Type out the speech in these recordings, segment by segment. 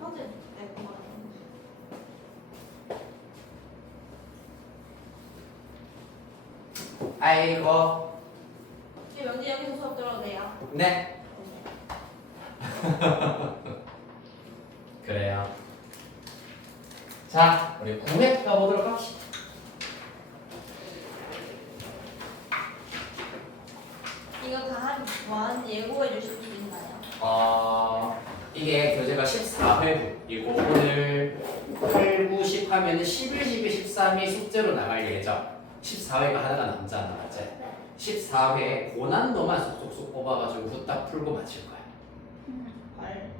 번째 내고 말하는 아이고. 이 명지 여기서 수업 들어도 돼요? 네. 그래요. 자, 우리 9회 가보도록 합시다. 이거 다한 예고해 주실 수 있나요? 이게 교재가 14회이고 오늘 8, 9, 10 하면은 11, 12, 13이 숙제로 나갈 예정. 14회가 하나가 남잖아, 맞지? 14회 고난도만 쏙쏙쏙 뽑아가지고 후딱 풀고 마칠 거야. 헐.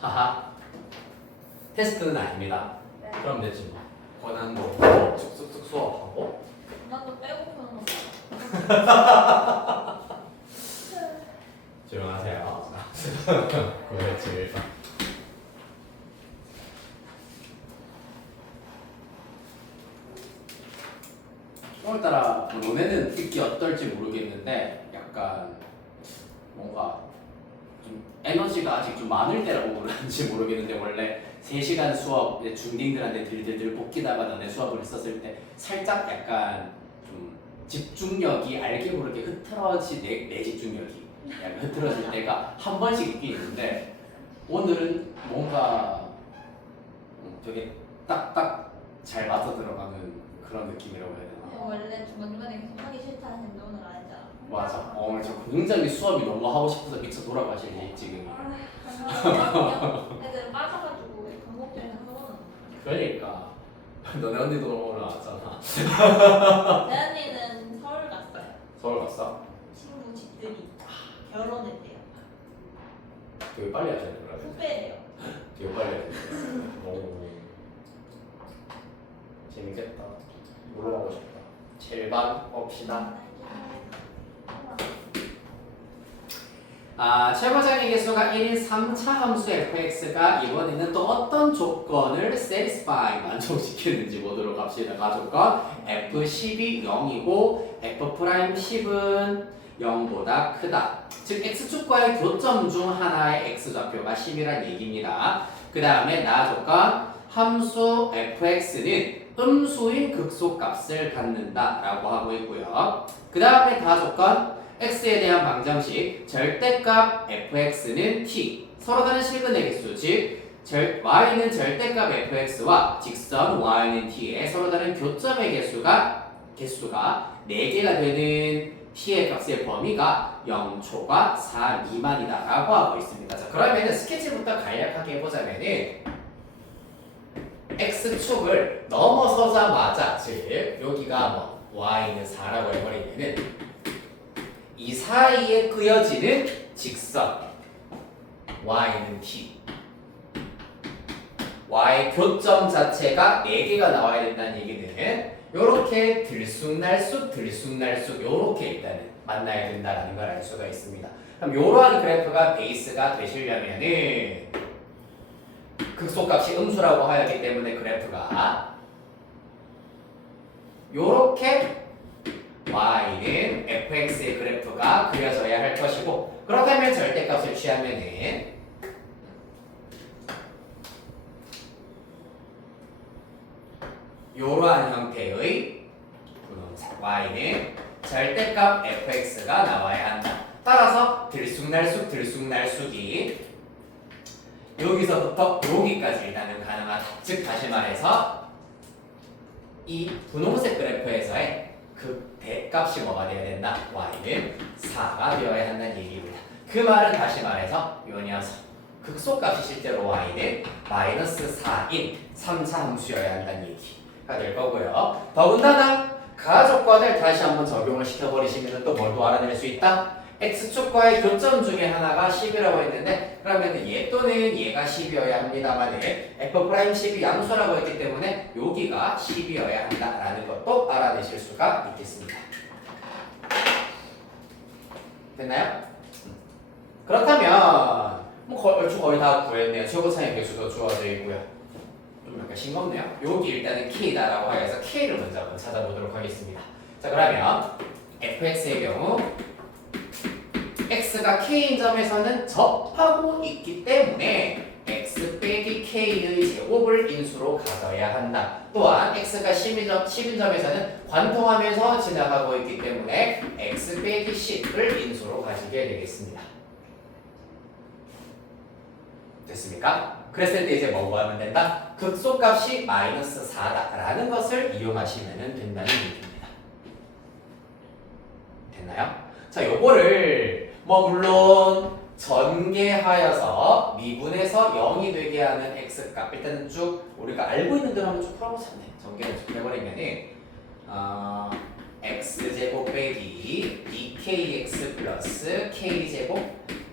하하. 테스트는 아닙니다. 네. 그럼 됐지 뭐. 고난도 쑥쑥쑥 수업하고. 나도 빼고 푸는 거. 조용하세요. 그렇지. 오늘따라 뭐 너네는 듣기 어떨지 모르겠는데 약간 뭔가 좀 에너지가 아직 좀 많을 때라고 그런지 모르겠는데 원래 3시간 수업 이제 중딩들한테 들들들 볶이다가 너네 수업을 했었을 때 살짝 약간 좀 집중력이 알게 모르게 흐트러지 내 집중력이 약간 흐트러질 때가 한 번씩 있긴 있는데 오늘은 뭔가 되게 딱딱 잘 맞아 들어가는 그런 느낌이라고 해야 되나? 원래 중간중간에 계속 하기 싫다 했는데 오늘 안 했잖아. 맞아. 오늘 저 굉장히 수업이 너무 하고 싶어서 미쳐 돌아가실 지금. 애들 빠져가지고 반복 중에 하거든. 그러니까 너네 언니도 오늘 왔잖아. 대한이는 서울 갔어요. 서울 갔어? 친구 집들이 결혼했대요. 되게 빨리 하셔야 되는 거야. 후배래요. 되게 빨리 해야 되는 거야. 오. 재밌겠다. 놀러 가고 싶다. 제발 봅시다. 최고장의 개수가 1인 3차 함수 fx가 이번에는 또 어떤 조건을 satisfy 만족시키는지 보도록 합시다. 가조건 f10이 0이고 f'10은 0보다 크다. 즉 x축과의 교점 중 하나의 x좌표가 10이란 얘기입니다. 그 다음에 나조건 함수 fx는 음수인 극소값을 갖는다 라고 하고 있고요. 그 다음에 다조건 x에 대한 방정식 절대값 fx는 t 서로 다른 실근의 개수 즉 y는 절대값 fx와 직선 y는 t의 서로 다른 교점의 개수가 4개가 되는 t의 값의 범위가 0초과 4 미만이다 라고 하고 있습니다. 자, 그러면 스케치부터 간략하게 해보자면은 x축을 넘어서자마자 즉 여기가 뭐 y는 4라고 해버리면은 이 사이에 그어지는 직선 y는 t y 교점 자체가 4개가 나와야 된다는 얘기는 요렇게 들쑥날쑥 요렇게 일단은 만나야 된다는 걸 알 수가 있습니다. 그럼 요러한 그래프가 베이스가 되시려면은 극소값이 음수라고 하였기 때문에 그래프가 요렇게 y는 fx의 그래프가 그려져야 할 것이고 그렇다면 절대값을 취하면은 요러한 형태의 분홍색 y는 절대값 fx가 나와야 한다. 따라서 들쑥날쑥이 여기서부터 여기까지 일단은 가능하다. 즉 다시 말해서 이 분홍색 그래프에서의 그 대값이 뭐가 되어야 된다? y는 4가 되어야 한다는 얘기입니다. 그 말은 다시 말해서 요 녀석 극소값이 실제로 y는 마이너스 4인 3차 함수여야 한다는 얘기가 될 거고요. 더군다나 가조건을 다시 한번 적용을 시켜버리시면 또 뭘 또 알아낼 수 있다? x축과의 교점 중에 하나가 10이라고 했는데 그러면 얘 또는 얘가 10이어야 합니다만 f'10이 양수라고 했기 때문에 여기가 10이어야 한다라는 것도 알아내실 수가 있겠습니다. 됐나요? 그렇다면 뭐 얼추 거의 다 구했네요. 최고차의 개수도 주어져 있고요. 좀 약간 싱겁네요. 여기 일단은 k다라고 하여서 k를 먼저 한번 찾아보도록 하겠습니다. 자 그러면 fx의 경우 x가 k인 점에서는 접하고 있기 때문에 x 빼기 k의 제곱을 인수로 가져야 한다. 또한 x가 10인 점에서는 관통하면서 지나가고 있기 때문에 x 빼기 10을 인수로 가지게 되겠습니다. 됐습니까? 그랬을 때 이제 뭐 구하면 된다? 극소값이 마이너스 4다라는 것을 이용하시면 된다는 얘기입니다. 됐나요? 자, 요거를 뭐 물론 전개하여서 미분에서 0이 되게 하는 x값 일단은 쭉 우리가 알고 있는 대로 한번 쭉 풀어보자. 전개를 쭉 해버리면은 x제곱 빼기 2kx 플러스 k제곱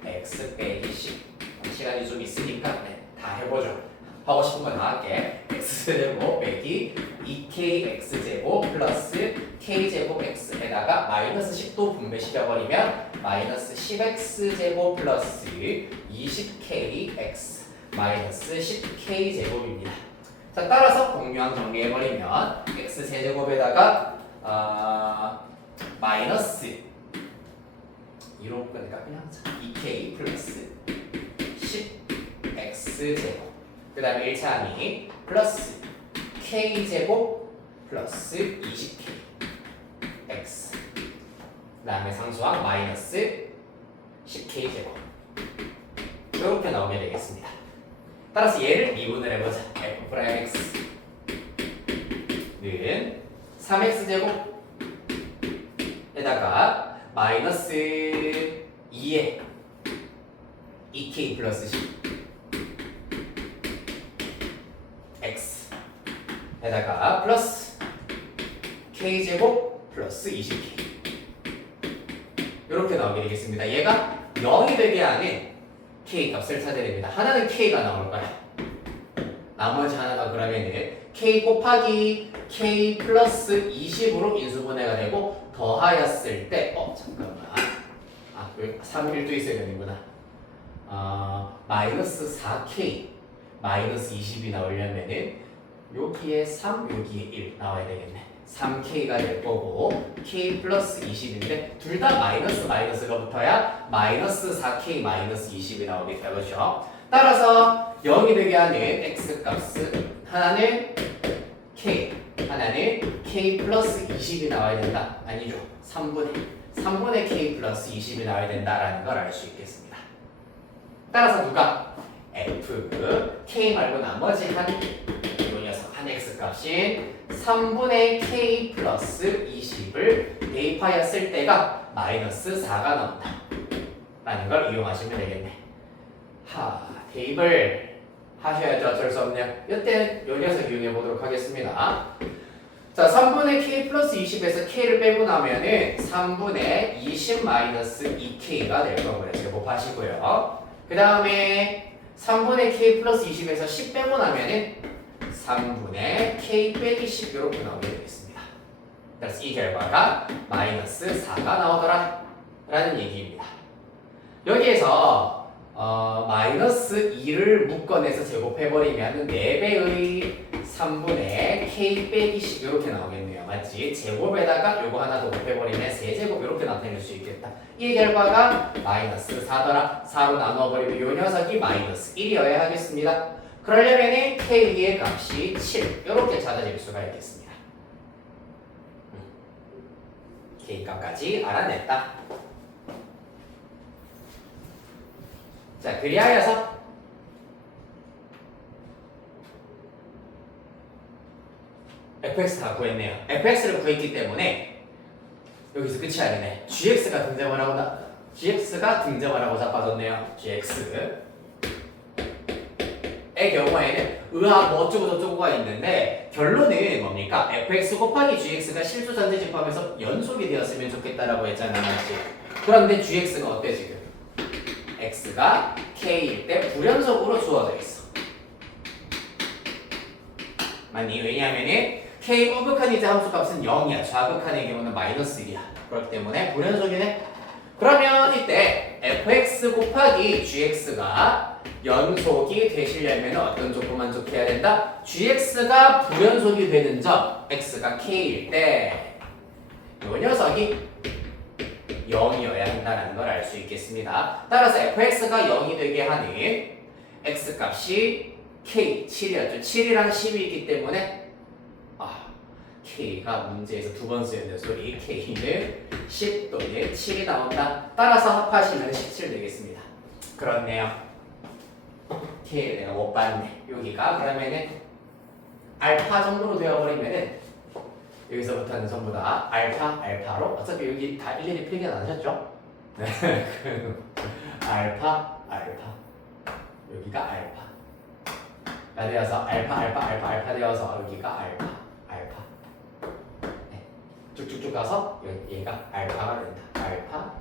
x 빼기 10 시간이 좀 있으니까 다 해보죠. 하고 싶은 건 다 할게. x제곱 빼기 2kx제곱 플러스 k제곱 x에다가 마이너스 10도 분배시켜버리면 마이너스 10x제곱 플러스 20kx 마이너스 10k제곱입니다. 자, 따라서 공유항 정리해버리면 x세제곱에다가 마이너스 2로 그러니까 그냥 2k 플러스 10x제곱 그 다음에 1차항이 플러스 k제곱 플러스 20k x 그 다음에 상수항 마이너스 10k제곱 이렇게 나오게 되겠습니다. 따라서 얘를 미분을 해보자. f 프라임 x는 3x제곱 에다가 마이너스 2에 2k 플러스 10 x 에다가 플러스 k제곱 플러스 20k 이렇게 나오게 되겠습니다. 얘가 0이 되게 하는 k 값을 찾아야 됩니다. 하나는 k가 나올 거야. 나머지 하나가 그러면은 k 곱하기 k 플러스 20으로 인수분해가 되고 더하였을 때 잠깐만 3, 1도 있어야 되는구나. 마이너스 4k 마이너스 20이 나오려면은 여기에 3 여기에 1 나와야 되겠네. 3k가 될 거고 k 플러스 20인데 둘 다 마이너스가 붙어야 마이너스 4k 마이너스 20이 나오게 되죠. 따라서 0이 되게 하는 x값은 하나는 k 하나는 k 플러스 20이 나와야 된다. 아니죠. 3분의 k 플러스 20이 나와야 된다라는 걸 알 수 있겠습니다. 따라서 누가 f k 말고 나머지 한 녀석 한 x 값인 3분의 k 플러스 20을 대입하였을 때가 마이너스 4가 나온다 라는 걸 이용하시면 되겠네. 대입을 하셔야죠. 어쩔 수 없네요. 이때 요 녀석 이용해 보도록 하겠습니다. 자, 3분의 k 플러스 20에서 k를 빼고 나면은 3분의 20 마이너스 2k가 될 거고요. 제곱하시고요. 그 다음에 3분의 k 플러스 20에서 10 빼고 나면은 3분의 k 빼기 10 이렇게 나오게 되겠습니다. 그래서 이 결과가 마이너스 4가 나오더라 라는 얘기입니다. 여기에서 마이너스 2를 묶어내서 제곱해버리면 4배의 3분의 k 빼기 10 이렇게 나오겠네요. 맞지? 제곱에다가 요거 하나 더 곱해버리면 3제곱 이렇게 나타낼 수 있겠다. 이 결과가 마이너스 4더라. 4로 나눠버리면 요 녀석이 마이너스 1이어야 하겠습니다. 그러려면 k의 값이 7 이렇게 찾아질 수가 있겠습니다. k 값까지 알아냈다. 자, 그리하여서 fx가 구했네요. fx를 구했기 때문에 여기서 끝이 아니네. gx가 등장을 하고 자빠졌네요. gx의 경우에는 의학 뭐 어쩌고 저쩌고가 있는데 결론은 뭡니까? fx 곱하기 gx가 실수 전제집합에서 연속이 되었으면 좋겠다라고 했잖아. 맞지? 그런데 gx가 어때 지금? x가 k일 때 불연속으로 주어져 있어. 맞니? 왜냐하면은 k 우극한 이제 함수값은 0이야. 좌극한의 경우는 마이너스 1이야. 그렇기 때문에 불연속이네. 그러면 이때 fx 곱하기 gx가 연속이 되시려면 어떤 조건 만족해야 된다? gx가 불연속이 되는 점 x가 k일 때 이 녀석이 0이어야 한다는 걸 알 수 있겠습니다. 따라서 fx가 0이 되게 하는 x값이 k, 7이었죠. 7이랑 10이 있기 때문에 k가 문제에서 두 번 쓰였는 소리 k는 10 또는 7이 나온다. 따라서 합하시면 17 되겠습니다. 그렇네요. k 내가 못 봤네. 여기가 그러면은 알파 정도로 되어버리면은 여기서부터는 전부 다 알파로 어차피 여기 다 일일이 필기 안 하셨죠? 네. 알파 여기가 알파가 되어서 알파 되어서 여기가 알파 네. 쭉쭉쭉 가서 얘가 알파가 된다. 알파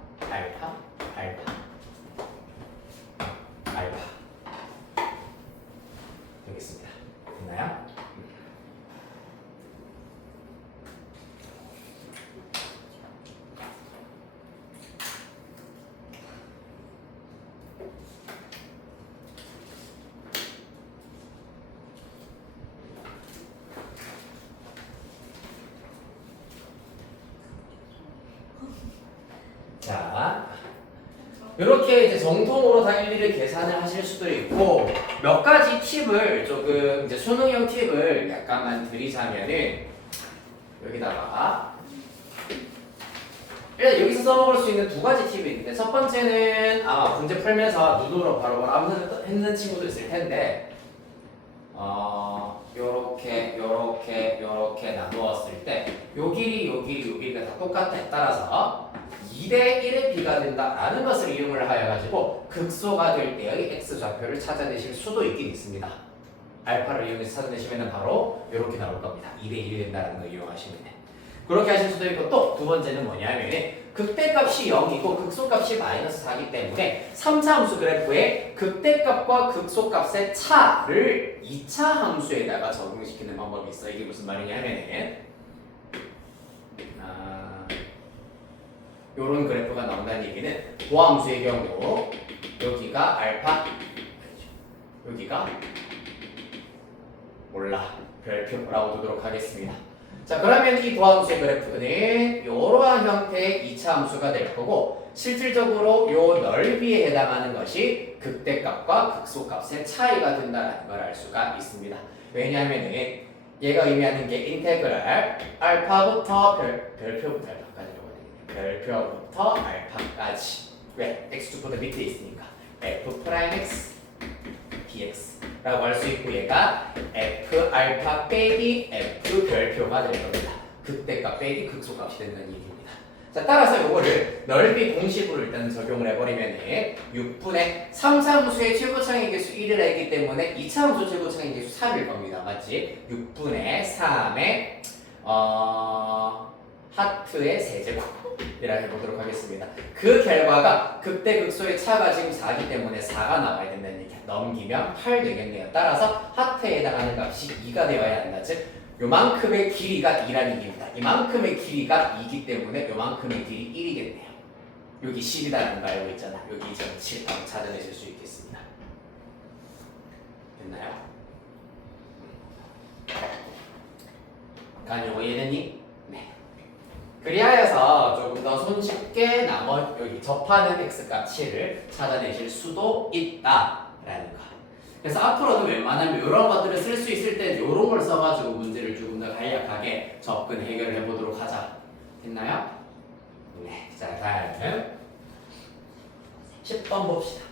되겠습니다. 됐나요? 자, 이렇게 이제 정통으로 다 일일이 계산을 하실 수도 있고 몇 가지 팁을 조금 이제 수능형 팁을 약간만 드리자면은 여기다가 일단 여기서 써먹을 수 있는 두 가지 팁이 있는데 첫 번째는 아마 문제 풀면서 눈으로 바로 아무 했는 친구도 있을 텐데 요렇게 나누었을 때 요 길이가 다 똑같아. 따라서 2대 1의 비가 된다라는 것을 이용을 하여 가지고 극소가 될 때의 x좌표를 찾아내실 수도 있긴 있습니다. 알파를 이용해서 찾아내시면 바로 이렇게 나올 겁니다. 2대 1이 된다는 걸 이용하시면 그렇게 하실 수도 있고 또 두 번째는 뭐냐면 극대값이 0이고 극소값이 마이너스 4이기 때문에 3차 함수 그래프에 극대값과 극소값의 차를 2차 함수에다가 적용시키는 방법이 있어요. 이게 무슨 말이냐면은 요런 그래프가 나온다는 얘기는 고함수의 경우 여기가 알파 여기가 몰라 별표라고 두도록 하겠습니다. 자, 그러면 이 도함수의 그래프는 이러한 형태의 2차 함수가 될 거고 실질적으로 요 넓이에 해당하는 것이 극대값과 극소값의 차이가 된다는 걸 알 수가 있습니다. 왜냐하면 얘가 의미하는 게 인테그랄 알파부터 별표부터 별표부터 알파까지 왜? x축보다 밑에 있으니까 f 프라임 x dx라고 할 수 있고 얘가 f 알파 빼기 f 별표가 될 겁니다. 극대값 빼기 극소값이 된다는 얘기입니다. 자, 따라서 요거를 넓이 공식으로 일단 적용을 해버리면 6분의 3차 함수의 최고차의 개수 1이라 했기 때문에 2차 함수 최고차의 개수 3일 겁니다. 맞지? 6분의 3의 하트의 세제곱이라 해보도록 하겠습니다. 그 결과가 극대 극소의 차가 지금 4이기 때문에 4가 나와야 된다는 얘기야. 넘기면 8 되겠네요. 따라서 하트에 해당하는 값이 2가 되어야 한다. 즉 요만큼의 길이가 2라는 얘기입니다. 이만큼의 길이가 2이기 때문에 요만큼의 길이 1이겠네요. 여기 10이라는 거 알고 있잖아. 여기 2.7 바로 찾아내실 수 있겠습니다. 됐나요? 간요거 이해됐니? 네. 그리하여서 조금 더 손쉽게 여기 접하는 x값치를 찾아내실 수도 있다라는 거. 그래서 앞으로도 웬만하면 이런 것들을 쓸 수 있을 때 이런 걸 써가지고 문제를 조금 더 간략하게 접근 해결해 보도록 하자. 됐나요? 네. 자, 다음 10번 봅시다.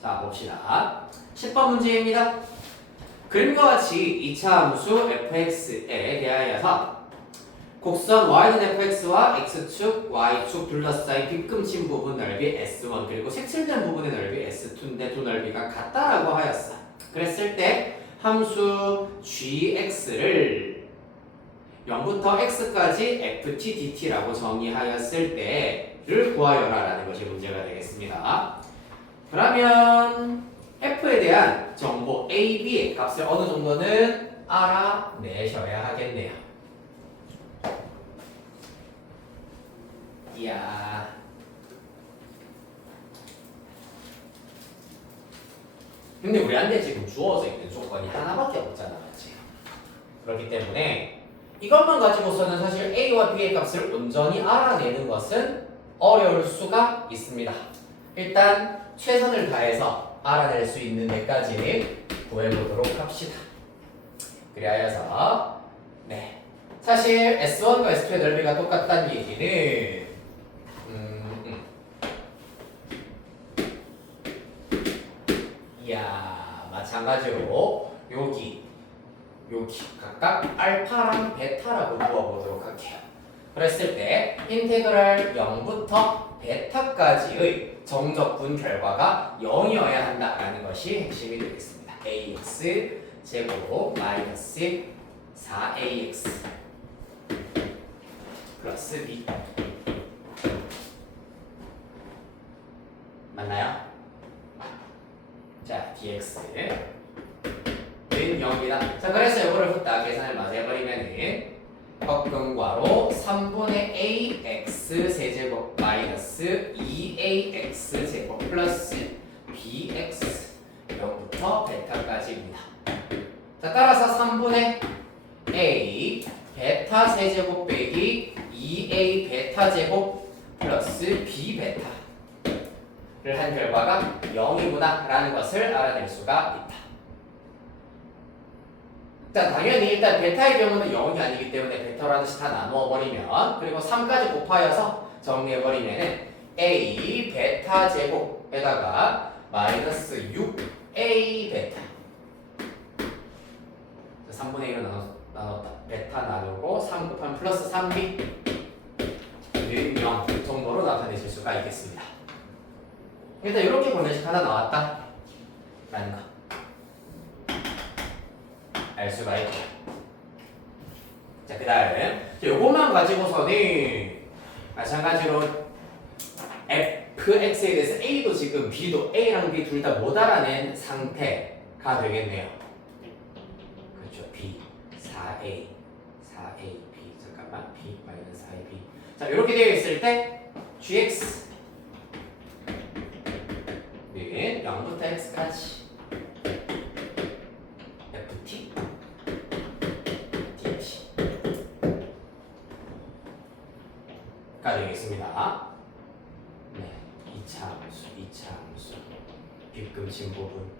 자, 봅시다. 10번 문제입니다. 그림과 같이 2차 함수 fx에 대하여서 곡선 y는 fx와 x축, y축 둘러싸인 빗금친 부분 넓이 s1 그리고 색칠된 부분의 넓이 s2인데 두 넓이가 같다라고 하였어. 그랬을 때 함수 gx를 0부터 x까지 ft dt라고 정의하였을 때를 구하여라 라는 것이 문제가 되겠습니다. 그러면 f에 대한 정보 a, b의 값을 어느 정도는 알아내셔야 하겠네요. 이야. 근데 우리한테 지금 주어져 있는 조건이 하나밖에 없잖아, 맞지? 그렇기 때문에 이것만 가지고서는 사실 a와 b의 값을 온전히 알아내는 것은 어려울 수가 있습니다. 일단 최선을 다해서 알아낼 수 있는 데까지 구해보도록 합시다. 그리하여서 네, 사실 S1과 S2의 넓이가 똑같다는 얘기는 이야, 마찬가지로 여기 각각 알파랑 베타라고 부어보도록 할게요. 그랬을 때 인테그랄 0부터 베타까지의 정적분 결과가 0이어야 한다라는 것이 핵심이 되겠습니다. ax 제곱 마이너스 4ax 플러스 b 맞나요? 자, dx는 0이다. 자, 그래서 이거를 후딱 계산을 마저 해버리면은 꺾음괄호 3분의 ax 세제곱 마이너스 2ax 제곱 플러스 bx 0부터 베타까지입니다. 자, 따라서 3분의 a 베타 세제곱 빼기 2a 베타 제곱 플러스 b 베타를 한 결과가 0이구나 라는 것을 알아낼 수가 있다. 자, 당연히 일단 베타의 경우는 0이 아니기 때문에 베타라는 식 다 나누어 버리면, 그리고 3까지 곱하여서 정리해 버리면 a 베타 제곱에다가 마이너스 6a 베타. 자, 3분의 1로 나눴다. 베타 나누고 3 곱하면 플러스 3b는 0 정도로 나타내실 수가 있겠습니다. 일단 이렇게 공式하나 나왔다 라는 거 알 수가 있고, 자, 그 다음 요것만 가지고서는 마찬가지로 fx에 대해서 a도 지금 b도 a랑 b 둘 다 못 알아낸 상태가 되겠네요. 그렇죠. b 4a 4ab 잠깐만 b 마이너스 4ab. 자, 이렇게 되어 있을 때 gx 는 0부터 x까지 ft 가 되겠습니다. 네, 2차 함수 빗금친 부분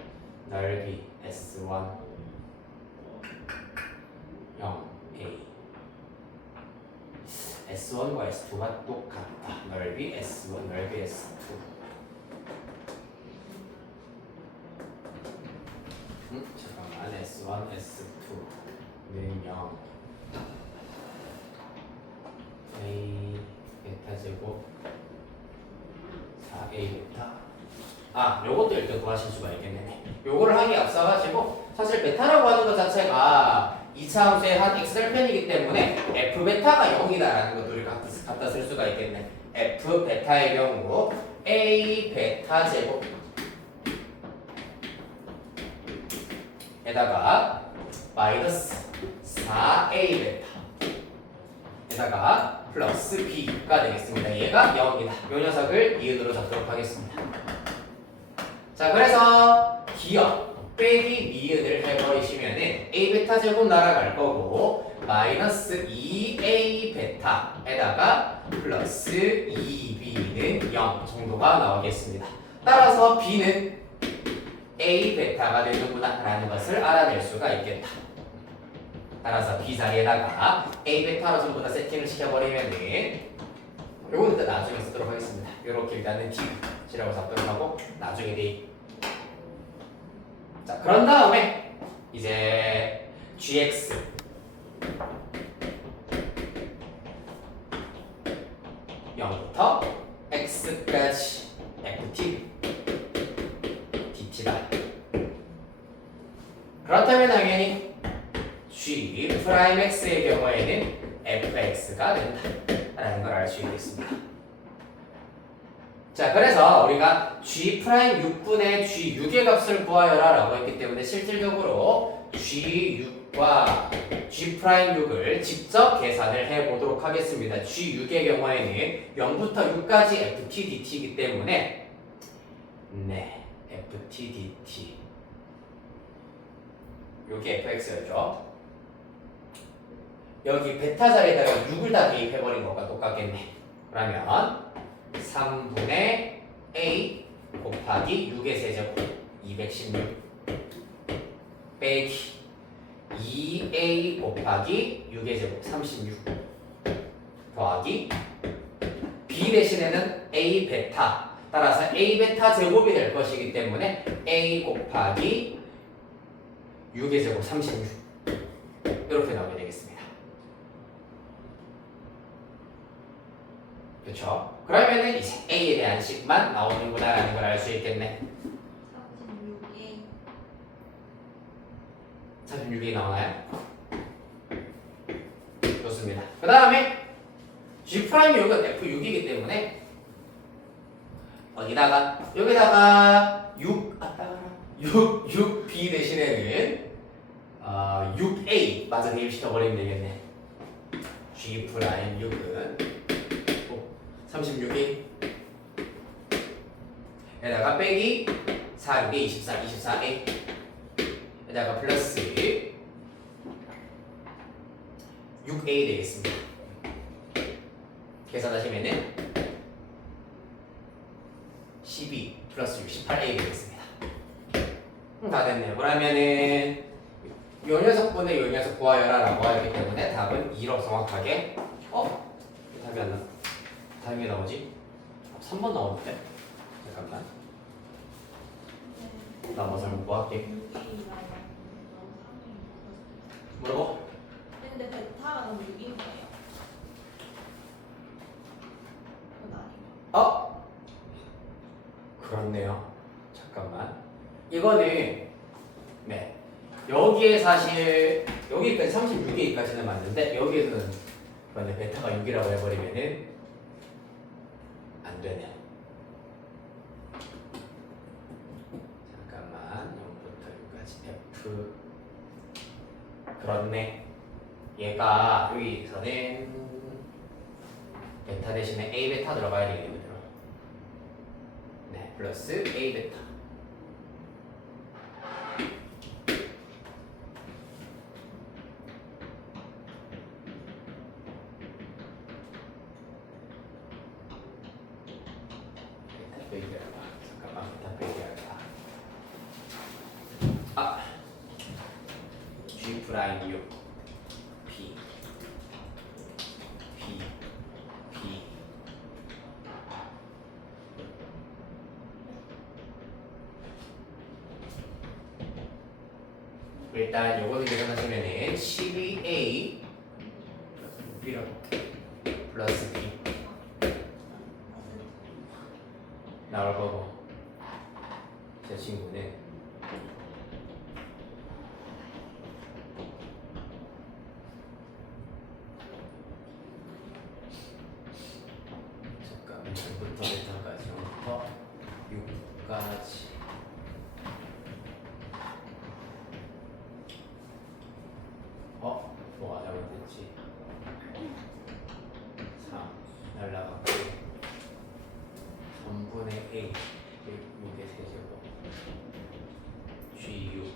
넓이 S1 0A S1과 S2가 똑같다. 넓이 S1 넓이 S2 잠깐만 S1 S2는 0 A 베타 제곱 4A 베타. 아, 요것도 일단 구하실 수가 있겠네. 요거를 하기에 앞서가지고 사실 베타라고 하는 것 자체가 2차 함수의 한 x절편이기 때문에 f 베타가 0이다라는 것들을 갖다 쓸 수가 있겠네. f 베타의 경우 A 베타 제곱 에다가 마이너스 4A 베타 에다가 플러스 b가 되겠습니다. 얘가 0이다. 이 녀석을 이은으로 적도록 하겠습니다. 자, 그래서 기억 빼기 미은을 해버리시면은 a 베타 제곱 날아갈 거고 마이너스 2a 베타에다가 플러스 2b는 0 정도가 나오겠습니다. 따라서 b는 a 베타가 되는구나 라는 것을 알아낼 수가 있겠다. 따라서 b 자리에다가 a 베타로 전부 다 세팅을 시켜버리면은 요거는 일단 나중에 쓰도록 하겠습니다. 요렇게 일단은 t라고 잡도록 하고 나중에 d. 자, 그런 다음에 이제 gx (0부터) x까지 ft dt다. 그렇다면 당연히 g 프라임 x의 경우에는 fx가 된다 라는 걸 알 수 있겠습니다. 자, 그래서 우리가 G'6분의 G6의 값을 구하여라 라고 했기 때문에 실질적으로 G6과 G'6을 직접 계산을 해보도록 하겠습니다. G6의 경우에는 0부터 6까지 FT DT이기 때문에 네, FT DT 여기 FX였죠. 여기 베타 자리에다가 6을 다 대입해버린 것과 똑같겠네. 그러면 3분의 A 곱하기 6의 세제곱 216 빼기 2A 곱하기 6의 제곱 36 더하기 B 대신에는 A 베타 따라서 A 베타 제곱이 될 것이기 때문에 A 곱하기 6의 제곱 36 이렇게 나오게 되겠습니다. 그렇죠? 그러면은 이제 A에 대한 식만 나오는구나라는 걸 알 수 있겠네. 36이 나오나요? 좋습니다. 그 다음에 G'6은 F6이기 때문에 어디다가 여기다가 6B 대신에는 6A 마저 대입시켜버리면 되겠네. G'6은 36이 에다가 빼기 4, 6에 24, 24A 에다가 플러스 6A 되겠습니다. 계산하시면은 12 플러스 6, 18A 되겠습니다. 다 됐네요. 그러면은 요 녀석분의 요 녀석 구하여라 라고 하기 때문에 답은 2로 정확하게 답이 안 나. 답이 왜 나오지? 3번 나오는데? 잠깐만. 나 뭐 잘못 구할게. 뭐라고? 근데 베타가 너무 6인 거예요. 그건 아니고. 그렇네요. 잠깐만. 이거는 네 여기에 사실 여기까지 36개까지는 맞는데 여기에서는 그런데 베타가 6이라고 해버리면은 안 되네요. 잠깐만 0부터 6까지 F 그렇네. 얘가 여기서는 베타 대신에 A 베타 들어가야 되겠네요. 네, 플러스 A 베타. 베타 빼기 알파. 잠깐만, 베타 빼기 알파. G 프라임 6 P P P 일단 요거를 계산하시면은 12A B라고 플러스 B 나올 거고 제 친구는 잠깐만 0부터 베타까지 0부터 6까지 뭐가 잘못됐지? 3 날라가고 3분의 A 6의 세제곱 G6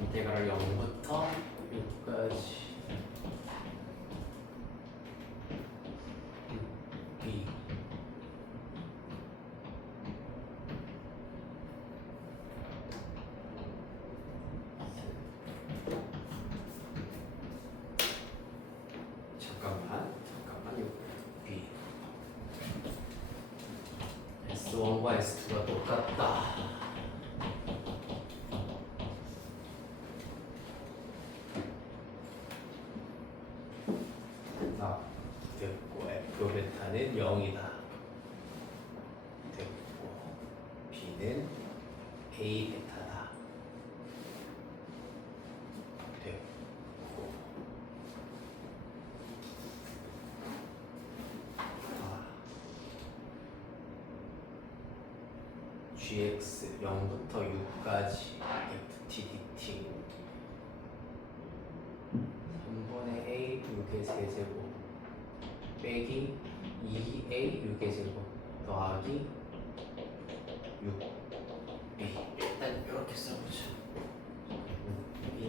인테그랄 0부터 6까지 B 잠깐만 B S1과 S2가 똑같다. 됐고 F 베타는 0이다. 됐고 B는 A 베타다. 됐고 gx 0부터 6까지 ft dt 3분의 a 6의 세제곱 빼기 2a 6의 제곱 더하기 6b 일단 이렇게 써보자. 6b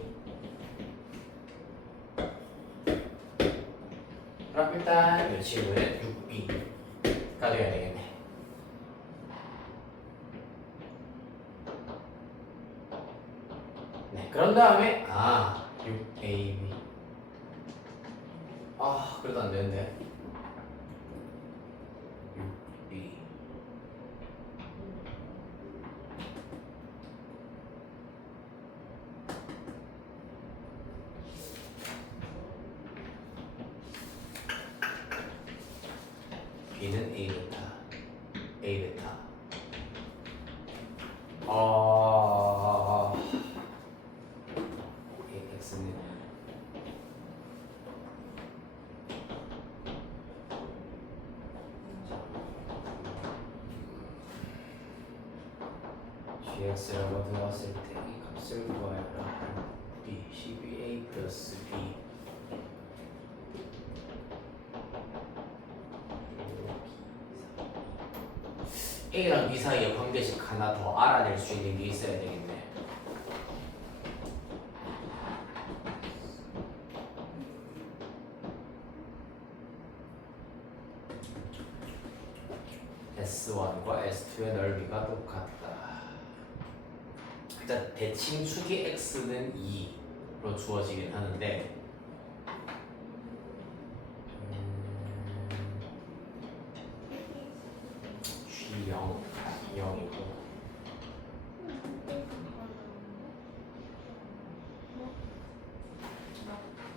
그럼 일단 이 친구는 6b가 돼야 되겠네. 네, 그런 다음에 6ab 그래도 안 되는데 6b b는 a 베타 a 베타 x는 gx라고 들어왔을 때 이 값을 구하여라. b 12a 플러스 b a랑 b 사이에 관계식 하나 더 알아낼 수 있는 게 있어야 되겠네. S1과 S2의 넓이가 똑같다. 일단 대칭축의 x는 2로 주어지긴 하는데 G0, 0이고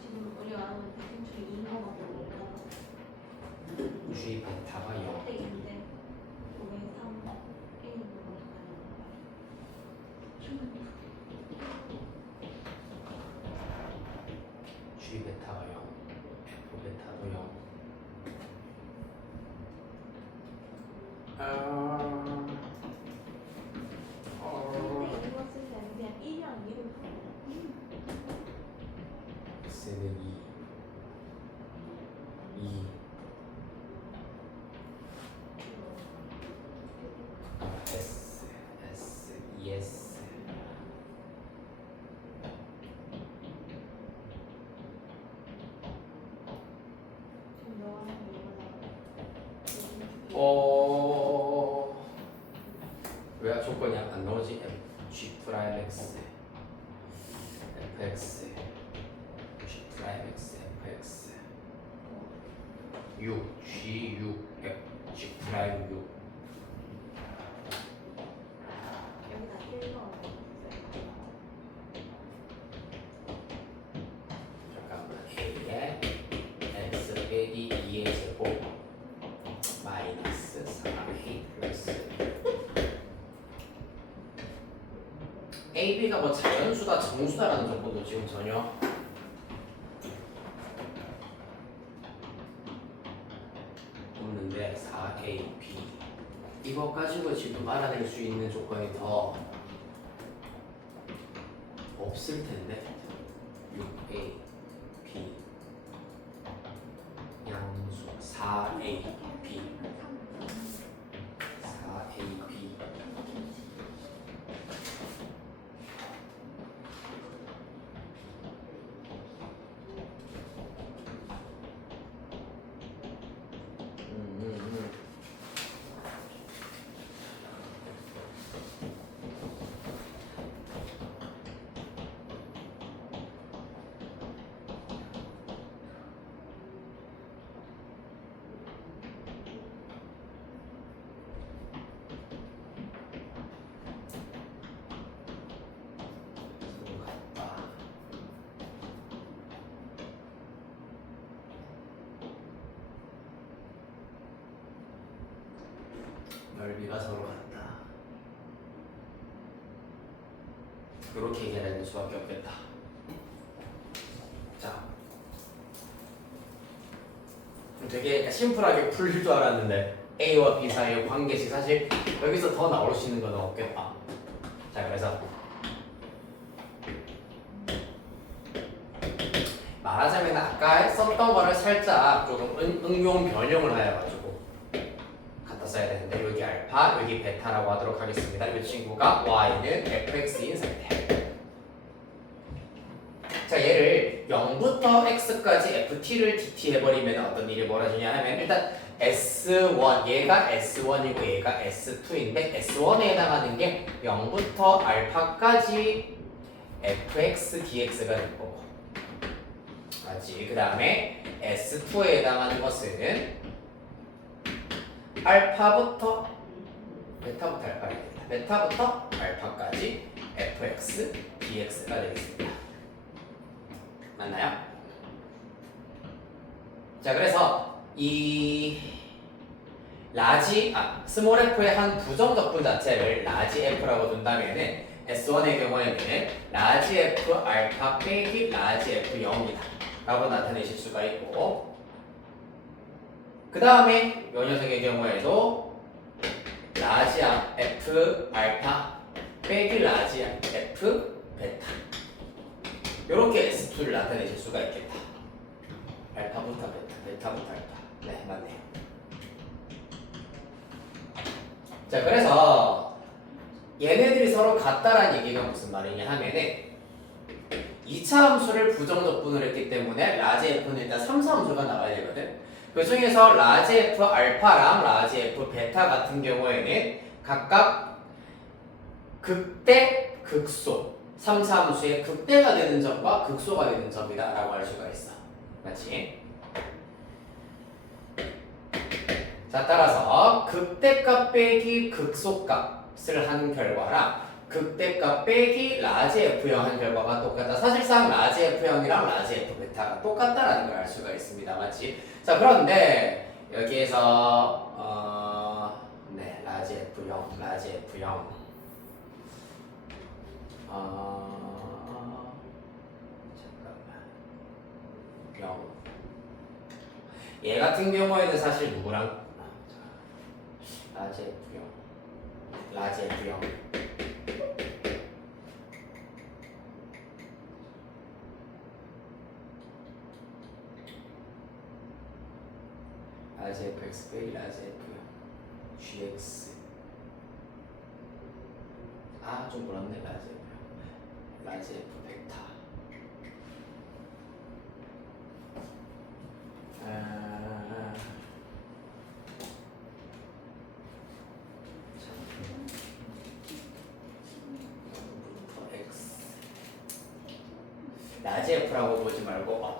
지금 우리가 아는 대충 2인 거 같고 G 베타가 0 인데 여기 3 A인 거 G 베타가 0 F 베타도 0 근데 이거 쓸 때는 그냥 1이랑 2를 X는 2 S, ES 왜 조건이 안 나오지? G 프라임 X FX G 프라임 X FX 6 G 6 G 프라임 6 여기다 1 넣어요. 잠깐만 A에 X 빼기 2의 제곱 마이너스 4A 플러스 A, B가 뭐 자연수다 정수다라는 정보도 지금 전혀 없는데 4A, B 이거 가지고 지금 알아낼 수 있는 조건이 더 없을 텐데 6A, B 양수 4A, B 4A, B 넓이가 서로 같다. 이렇게 얘기할 수밖에 없겠다. 자, 되게 심플하게 풀릴 줄 알았는데 A와 B 사이의 관계식 사실 여기서 더 나올 수 있는 건 없겠다. 자 그래서 말하자면 아까 썼던 거를 살짝 조금 응용 변형을 해가지고 갖다 써야 되는데 여기 알파 여기 베타라고 하도록 하겠습니다. 이 친구가 y는 fx인 상태. 자 얘를 0부터 x까지 ft를 dt 해버리면 어떤 일이 벌어지냐 하면 일단 S1 얘가 S1이고 얘가 S2인데 S1에 해당하는 게 0부터 알파까지 fx dx가 될 거고 맞지? 그 다음에 S2에 해당하는 것은 알파부터 베타부터 알파가 됩니다. 베타부터 알파까지 fx dx가 되겠습니다. 맞나요? 자 그래서 이 스몰 f의 한 부정적분 자체를 라지 f라고 둔다면은 S1의 경우에는 라지 f 알파 빼기 라지 f 0이다 라고 나타내실 수가 있고 그 다음에 이 녀석의 경우에도 라지 f 알파 빼기 라지 f 베타 이렇게 S2를 나타내실 수가 있겠다. 알파부터 베타, 베타부터 알파. 네, 맞네요. 자, 그래서 얘네들이 서로 같다라는 얘기가 무슨 말이냐 하면은 2차 함수를 부정적분을 했기 때문에 라지 F는 일단 3차 함수가 나와야 되거든. 그 중에서 라지 F 알파랑 라지 F 베타 같은 경우에는 각각 극대, 극소 3차 함수의 극대가 되는 점과 극소가 되는 점이다 라고 할 수가 있어. 맞지? 자 따라서 극대값 빼기 극소값을 한 결과랑 극대값 빼기 라지 F0 한 결과가 똑같다. 사실상 라지 F0이랑 라지 F 베타가 똑같다라는 걸 알 수가 있습니다. 맞지? 자 그런데 여기에서 네 라지 F0, 라지 F0 잠깐만 0. 얘 같은 경우에는 사실 누구랑 라지 F0 라지 F0 라지 fx 빼기 라지 F0 gx 좀 몰랐네 라지 F0 라지 F 베타 라지 F라고 보지 말고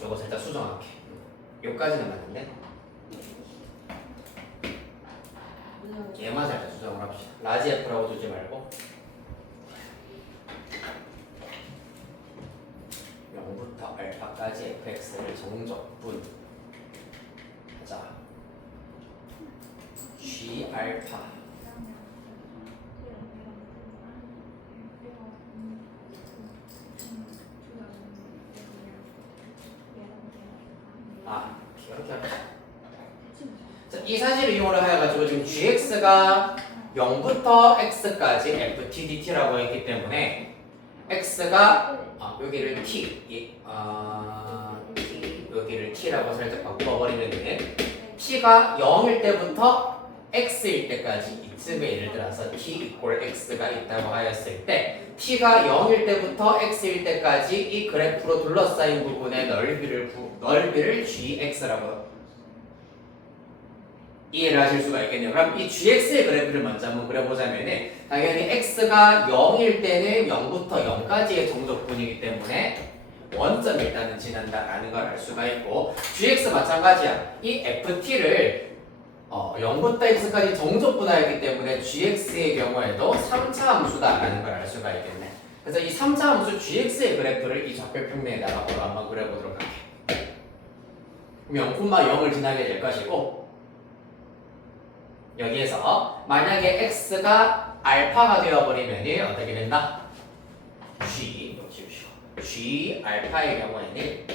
저거 살짝 수정할게. 여기까지는 맞는데 얘만 살짝 수정을 합시다. 라지 F라고 두지 말고 0부터 알파까지 fx를 정적분 하자. g 알파 이렇게 합시다. 자, 이 사실을 이용을 해가지고 지금 gx가 0부터 x까지 ftdt라고 했기 때문에 x가 여기를 t, t 여기를 t라고 살짝 바꿔버리면 t가 0일 때부터 x일 때까지 이쯤에 예를 들어서 t = x가 있다고 하였을 때 t가 0일 때부터 x일 때까지 이 그래프로 둘러싸인 부분의 넓이를 gx라고 이해를 하실 수가 있겠네요. 그럼 이 gx의 그래프를 먼저 한번 그려보자면은 당연히 x가 0일 때는 0부터 0까지의 정적분이기 때문에 원점 일단은 지난다라는 걸 알 수가 있고 gx 마찬가지야. 이 ft를 0부터 x까지 정적분하였기 때문에 gx의 경우에도 3차 함수다라는 걸 알 수가 있겠네. 그래서 이 3차 함수 gx의 그래프를 이 좌표 평면에다가 바로 한번 그려보도록 할게. 0,0을 지나게 될 것이고 여기에서 만약에 x가 알파가 되어버리면 어떻게 된다? g 알파의 경우에는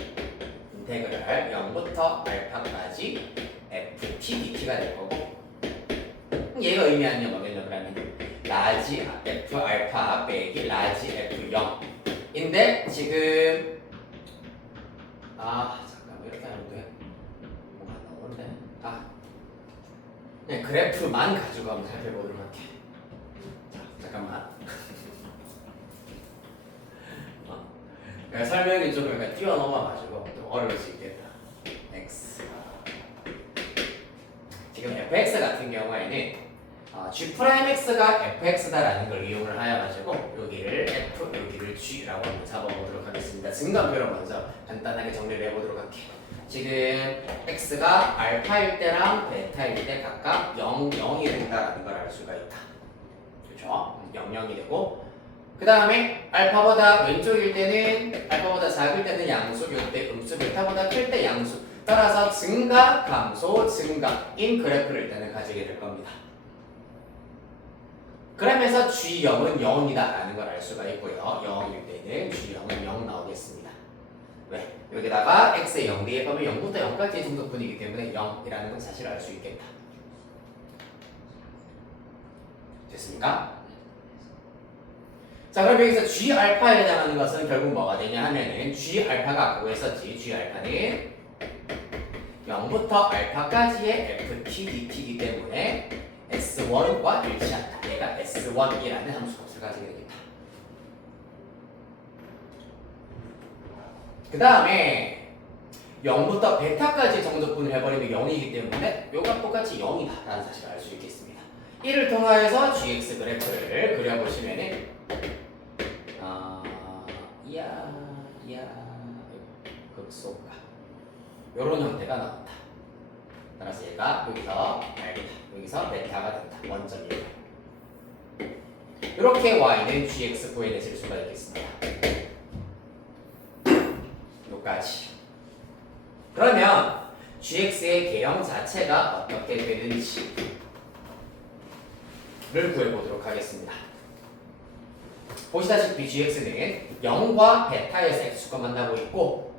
인테그랄 0부터 알파까지 ft dt가 될 거고 얘가 의미하는 게 뭐겠냐 그러면 라지 F 알파 빼기 라지 F 0인데 지금 잠깐 이렇게 하면 돼? 뭐가 나오는데? 그냥 그래프만 가지고 한번 살펴보도록 할게. 자, 잠깐만. 설명이 좀 약간 뛰어넘어가지고 좀 어려울 수 있겠다. X. 지금 fx 같은 경우에는 g'x가 fx다라는 걸 이용을 하여가지고 여기를 f, 여기를 g라고 한번 잡아보도록 하겠습니다. 증가표로 먼저 간단하게 정리를 해보도록 할게요. 지금 x가 알파일 때랑 베타일 때 각각 0, 0이 된다라는 걸 알 수가 있다. 그렇죠? 0, 0이 되고 그 다음에 알파보다 왼쪽일 때는 알파보다 작을 때는 양수, 요때 음수, 베타보다 클 때 양수. 따라서 증가, 감소, 증가인 그래프를 일단은 가지게 될 겁니다. 그러면서 G0은 0이다 라는 걸 알 수가 있고요. 0일 때는 G0은 0 나오겠습니다. 왜? 여기다가 X의 0 대입하면 0부터 0까지의 정도뿐이기 때문에 0이라는 건 사실 알 수 있겠다. 됐습니까? 자, 그럼 여기서 G알파에 해당하는 것은 결국 뭐가 되냐 하면은 G알파가 그거 했었지. G알파는 0부터 알파까지의 FTDT이기 때문에 S1과 일치한다. 얘가 S1이라는 함수 값을 가지게 되겠다. 그 다음에 0부터 베타까지 정도분을 해버리면 0이기 때문에 요가 똑같이 0이다 라는 사실을 알 수 있겠습니다. 이를 통하여서 GX 그래프를 그려보시면은 극소가 요런 형태가 나온다. 따라서 얘가 여기서 알겠다. 여기서 베타가 된다. 원점이다. 이렇게 y는 gx 구해내실 수가 있겠습니다. 여기까지. 그러면 gx의 개형 자체가 어떻게 되는지를 구해보도록 하겠습니다. 보시다시피 gx는 0과 베타에서 x수가 만나고 있고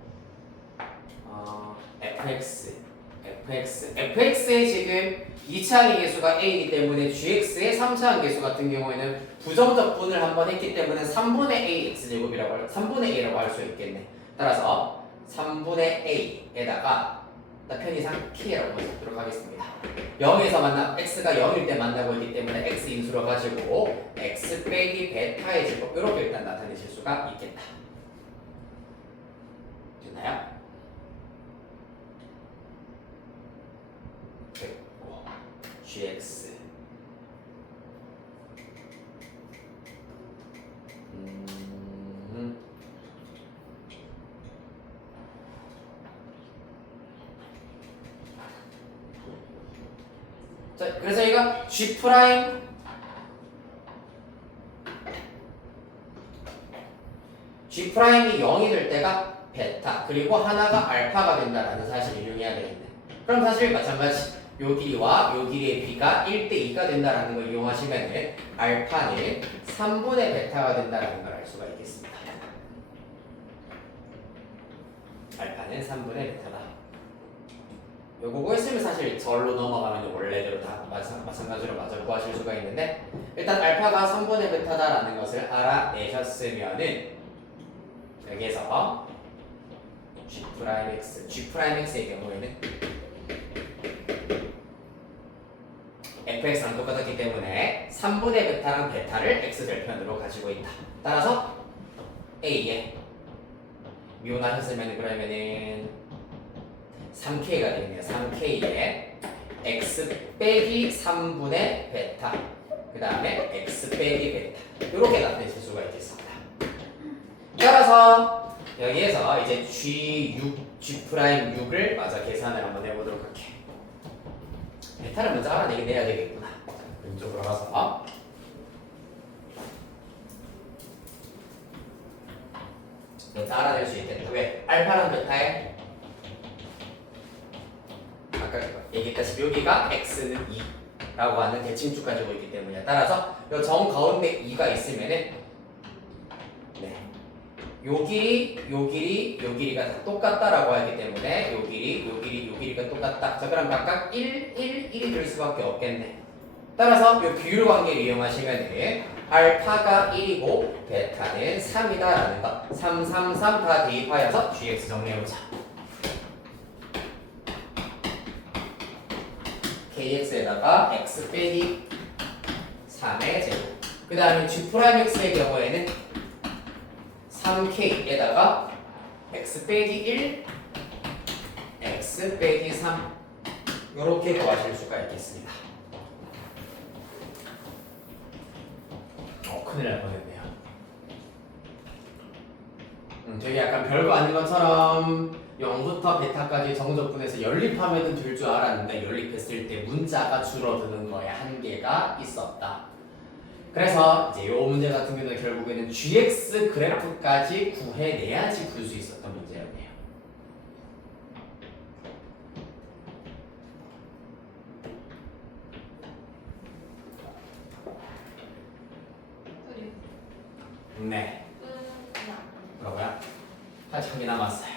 fx의 지금 2차항의 개수가 a이기 때문에 gx의 3차항 개수 같은 경우에는 부정적분을 한번 했기 때문에 3분의 a x제곱이라고 3분의 a라고 할 수 있겠네. 따라서 3분의 a에다가 편의상 k라고 적도록 하겠습니다. 0에서 x가 0일 때 만나고 있기 때문에 x 인수로 가지고 x 빼기 베타의 제곱 이렇게 일단 나타내실 수가 있겠다. 됐나요? 됐고 gx 자, 그래서 얘가 G 프라임이 0이 될 때가 베타 그리고 하나가 알파가 된다라는 사실을 이용해야 되겠네. 그럼 사실 마찬가지 요 길이와 요 길이의 비가 1대 2가 된다라는 걸 이용하시면 알파는 3분의 베타가 된다라는 걸 알 수가 있겠습니다. 알파는 3분의 베타다. 요거 구했으면 사실 절로 넘어가면 원래대로 다 마찬가지로 마저 구하실 수가 있는데 일단 알파가 3분의 베타다라는 것을 알아내셨으면은 여기에서 G'X의 경우에는 fx랑 똑같았기 때문에 3분의 베타랑 베타를 x절편으로 가지고 있다. 따라서 a에 미분하셨으면 그러면은 3k가 되겠네요. 3k에 x 빼기 3분의 베타 그 다음에 x 빼기 베타 이렇게 나타내실 수가 있겠습니다. 따라서 여기에서 이제 G'6을 마저 계산을 한번 해보도록 할게요. 베타를 먼저 알아내긴 해야 되겠구나. 왼쪽으로 가서 알아낼 수 있겠다. 왜? 알파랑 베타에 아까 얘기했다시피 여기가 x는 2라고 하는 대칭축 가지고 있기 때문에 따라서 이 정 가운데 2가 있으면은 요 길이가 다 똑같다라고 하기 때문에 요 길이가 똑같다. 자 그럼 각각 1, 1, 1이 될 수밖에 없겠네. 따라서 이 비율 관계를 이용하시면 돼. 알파가 1이고 베타는 3이다라는 거. 3, 3, 3 다 대입하여서 gx 정리해보자. kx에다가 x 빼기 3의 제곱. 그 다음에 g'x의 경우에는 3k에다가 x 빼기 1, x 빼기 3 이렇게 구하실 수가 있겠습니다. 큰일 날 뻔했네요. 되게 약간 별거 아닌 것처럼 0부터 베타까지 정적분해서 연립하면 될 줄 알았는데 연립했을 때 문자가 줄어드는 거에 한계가 있었다. 그래서 이제 이 문제 같은 경우는 결국에는 gx 그래프까지 구해내야지 풀 수 있었던 문제였네요. 네. 뭐라고요? 아직 한 개 남았어요.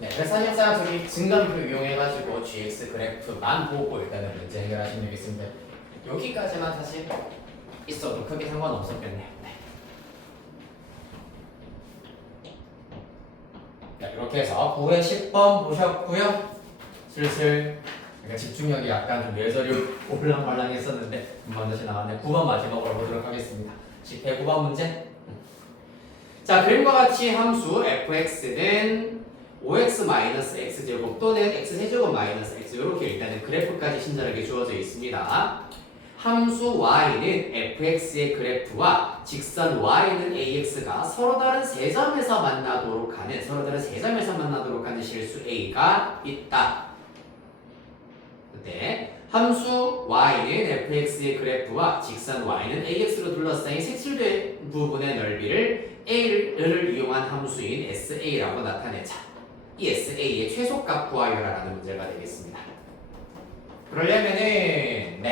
네, 그래서 사실상 저기 증감표 이용해가지고 gx 그래프만 보고 일단은 문제 해결하시면 되겠습니다. 여기까지만 사실 있어도 크게 상관없었겠네요. 네. 자, 이렇게 해서 9회 10번 보셨고요. 슬슬 그러니까 집중력이 약간 좀 예절이 올랑말랑 했었는데 금방 다시 나왔네. 9번 마지막으로 보도록 하겠습니다. 10회 9번 문제. 자, 그림과 같이 함수 fx는 5x-x제곱 또는 x세제곱 마이너스 x 이렇게 일단은 그래프까지 친절하게 주어져 있습니다. 함수 y는 fx의 그래프와 직선 y는 ax가 서로 다른 세 점에서 만나도록 하는 실수 a가 있다. 그때 함수 y는 fx의 그래프와 직선 y는 ax로 둘러싸인 색칠된 부분의 넓이를 a를 이용한 함수인 sa라고 나타내자. 이 sa의 최소값 구하여라라는 문제가 되겠습니다. 그러려면은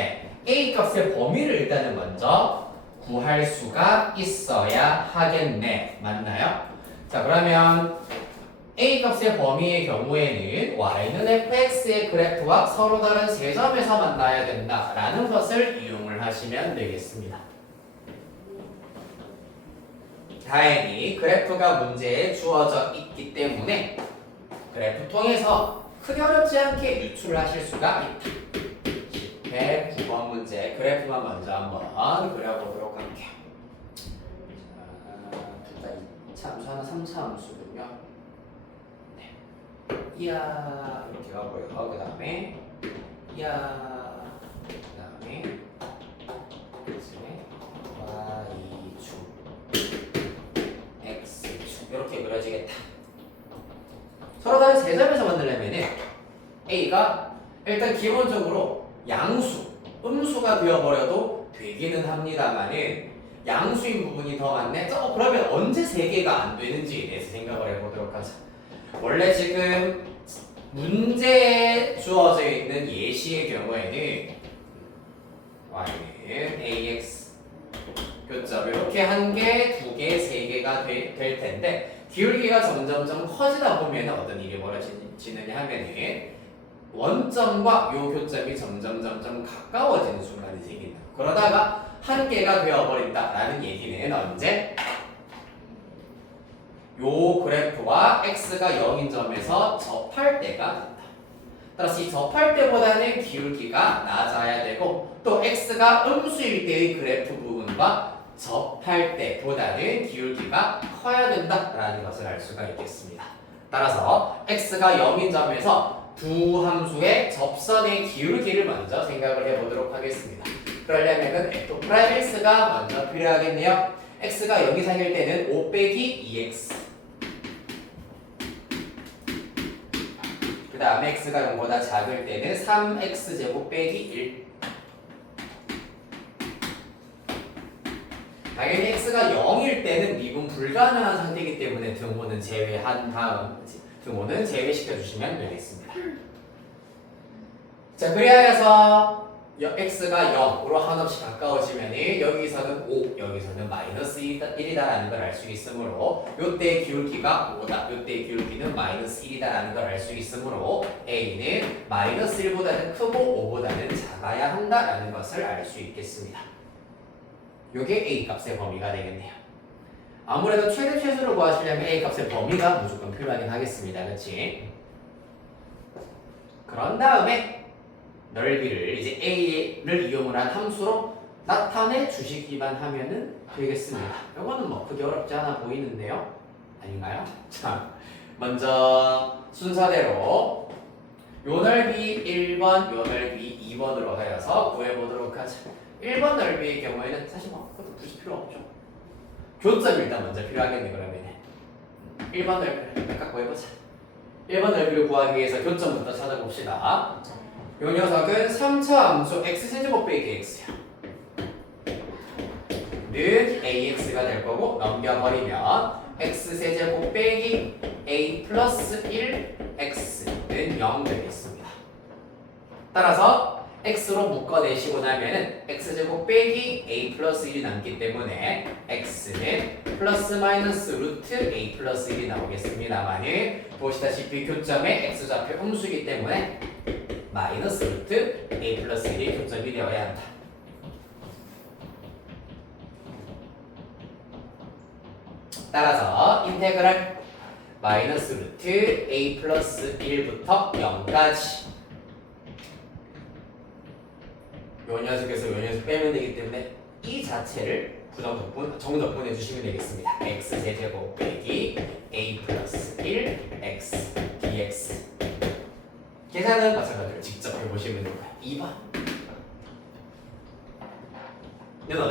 a 값의 범위를 일단은 먼저 구할 수가 있어야 하겠네. 맞나요? 자, 그러면 a 값의 범위의 경우에는 y는 fx의 그래프와 서로 다른 세 점에서 만나야 된다라는 것을 이용을 하시면 되겠습니다. 다행히 그래프가 문제에 주어져 있기 때문에 그래프 통해서 크게 어렵지 않게 유출을 하실 수가 있다. 10회 9번 문제 그래프만 먼저 한번 그려보도록 할게요. 자, 2차 함수 하나 3차 함수군요. 네. 이야 이렇게 가고요. 그 다음에 이야 그 다음에 y축 x축 이렇게 그려지겠다. 서로 다른 세 점에서 만들려면 a가 일단 기본적으로 양수, 음수가 되어버려도 되기는 합니다만은 양수인 부분이 더 많네? 그러면 언제 세 개가 안 되는지에 대해서 생각을 해보도록 하자. 원래 지금 문제에 주어져 있는 예시의 경우에는 y는 ax 교점 이렇게 한 개, 두 개, 세 개가 될 텐데 기울기가 점점점 커지다 보면 어떤 일이 벌어지느냐 하면은 원점과 요 교점이 점점 가까워지는 순간이 생긴다. 그러다가 한 개가 되어버린다라는 얘기는 언제? 요 그래프와 x가 0인 점에서 접할 때가 된다. 따라서 이 접할 때보다는 기울기가 낮아야 되고 또 x가 음수일 때의 그래프 부분과 접할 때보다는 기울기가 커야 된다라는 것을 알 수가 있겠습니다. 따라서 x가 0인 점에서 두 함수의 접선의 기울기를 먼저 생각을 해보도록 하겠습니다. 그러려면 f'x가 먼저 필요하겠네요. x가 0 이상일 때는 5 빼기 2x 그 다음에 x가 0보다 작을 때는 3x제곱 빼기 1 당연히 x가 0일 때는 미분 불가능한 상태이기 때문에 등호는 제외한 다음 등호는 제외시켜 주시면 되겠습니다. 자, 그리하여서 x가 0으로 한없이 가까워지면 여기서는 5, 여기서는 마이너스 1이다라는 걸 알 수 있으므로 요때의 기울기가 5다, 요때의 기울기는 마이너스 1이다라는 걸 알 수 있으므로 a는 마이너스 1보다는 크고 5보다는 작아야 한다라는 것을 알 수 있겠습니다. 요게 a 값의 범위가 되겠네요. 아무래도 최대 최소를 구하시려면 a 값의 범위가 무조건 필요하긴 하겠습니다. 그치? 그런 다음에 넓이를 이제 a를 이용을 한 함수로 나타내 주시기만 하면은 되겠습니다. 이거는 뭐 크게 어렵지 않아 보이는데요. 아닌가요? 자, 먼저 순서대로 요 넓이 1번, 요 넓이 2번으로 하여서 구해보도록 하죠. 1번 넓이의 경우에는 사실 뭐 그것도 굳이 필요 없죠. 교점이 일단 먼저 필요하겠네. 그러면 1번 넓이를 각각 구해보자. 1번 넓이를 구하기 위해서 교점부터 찾아봅시다. 요 녀석은 3차 함수 x세제곱 빼기 x야. 는 ax가 될 거고 넘겨버리면 x세제곱 빼기 a 플러스 1x는 0 되겠습니다. 따라서 x로 묶어내시고 나면은 x제곱 빼기 a 플러스 1이 남기 때문에 x는 플러스 마이너스 루트 a 플러스 1이 나오겠습니다만은 보시다시피 교점에 x좌표 음수이기 때문에 마이너스 루트 a 플러스 1이 교점이 되어야 한다. 따라서 인테그랄 마이너스 루트 a 플러스 1부터 0까지 요 녀석에서 요 녀석 빼면 되기 때문에 이 자체를 부정적분, 정적분 해주시면 되겠습니다. x 세제곱 빼기 a 플러스 1 x dx 계산은 마찬가지로 직접 해보시면 됩니다. 2번 이건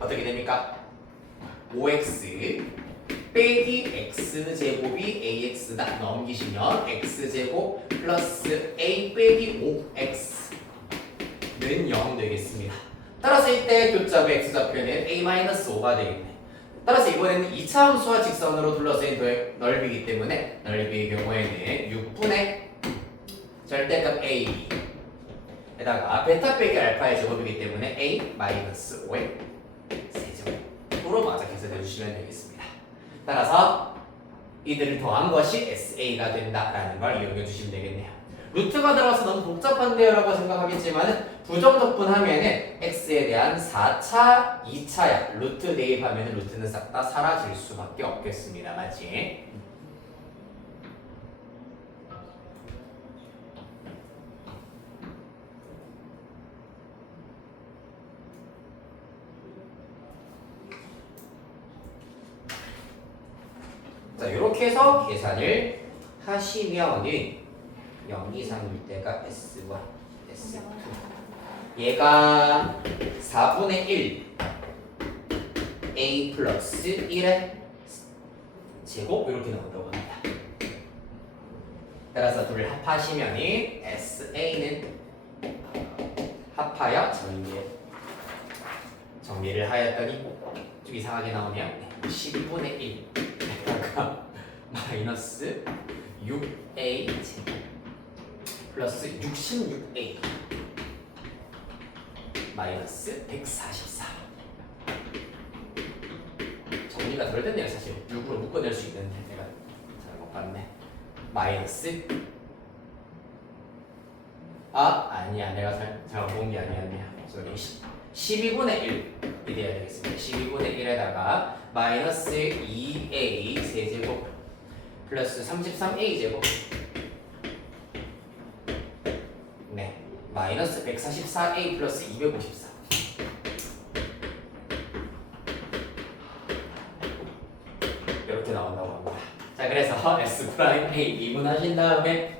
어떻게 됩니까? 5x 빼기 x제곱이 ax다 넘기시면 x제곱 플러스 a 빼기 5x는 0 되겠습니다. 따라서 이때 교점의 x좌표는 a-5가 되겠네. 따라서 이번에는 2차 함수와 직선으로 둘러싸인 넓이기 때문에 넓이의 경우에는 6분의 절대값 a 에다가 베타 빼기 알파의 제곱이기 때문에 a-5의 세제곱으로 맞아 계산해 주시면 되겠습니다. 따라서 이들을 더한 것이 sa가 된다라는 걸 이용해 주시면 되겠네요. 루트가 들어가서 너무 복잡한데요 라고 생각하겠지만 부정적분 하면은 x에 대한 4차, 2차야. 루트 대입하면 루트는 싹 다 사라질 수밖에 없겠습니다. 맞지? 자, 이렇게 해서 계산을 하시면은 0 이상일 때가 S1, S2 얘가 4분의 1 A 플러스 1의 제곱 이렇게 나온다고 합니다. 따라서 둘을 합하시면은 SA는 합하여 정리를 하였더니 좀 이상하게 나오면 12분의 1 마이너스 6a 제곱 플러스 66a 마이너스 144 정리가 덜 됐네요. 사실 6으로 묶어낼 수 있는데 내가 잘 못 봤네. 마이너스 아니야 내가 잘못 본 게 아니었네요. 소리 12분의 1이 돼야 되겠습니다. 12분의 1에다가 마이너스 2a 세제곱 플러스 33a 제곱 네 마이너스 144a 플러스 254 이렇게 나온다고 합니다. 자 그래서 S 프라임 A 미분하신 다음에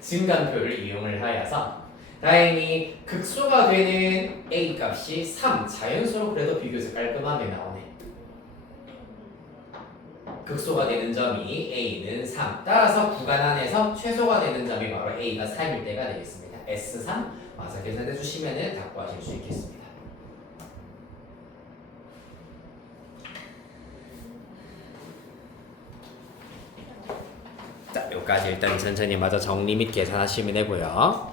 증간표를 이용을 하여서 다행히 극소가 되는 A 값이 3 자연수로 그래도 비교적 깔끔하게 나오네. 극소가 되는 점이 A는 3 따라서 구간 안에서 최소가 되는 점이 바로 A가 3일 때가 되겠습니다. S3 맞아 계산해 주시면 다 구하실 수 있겠습니다. 자 여기까지 일단 천천히 맞아 정리 및 계산하시면 되고요.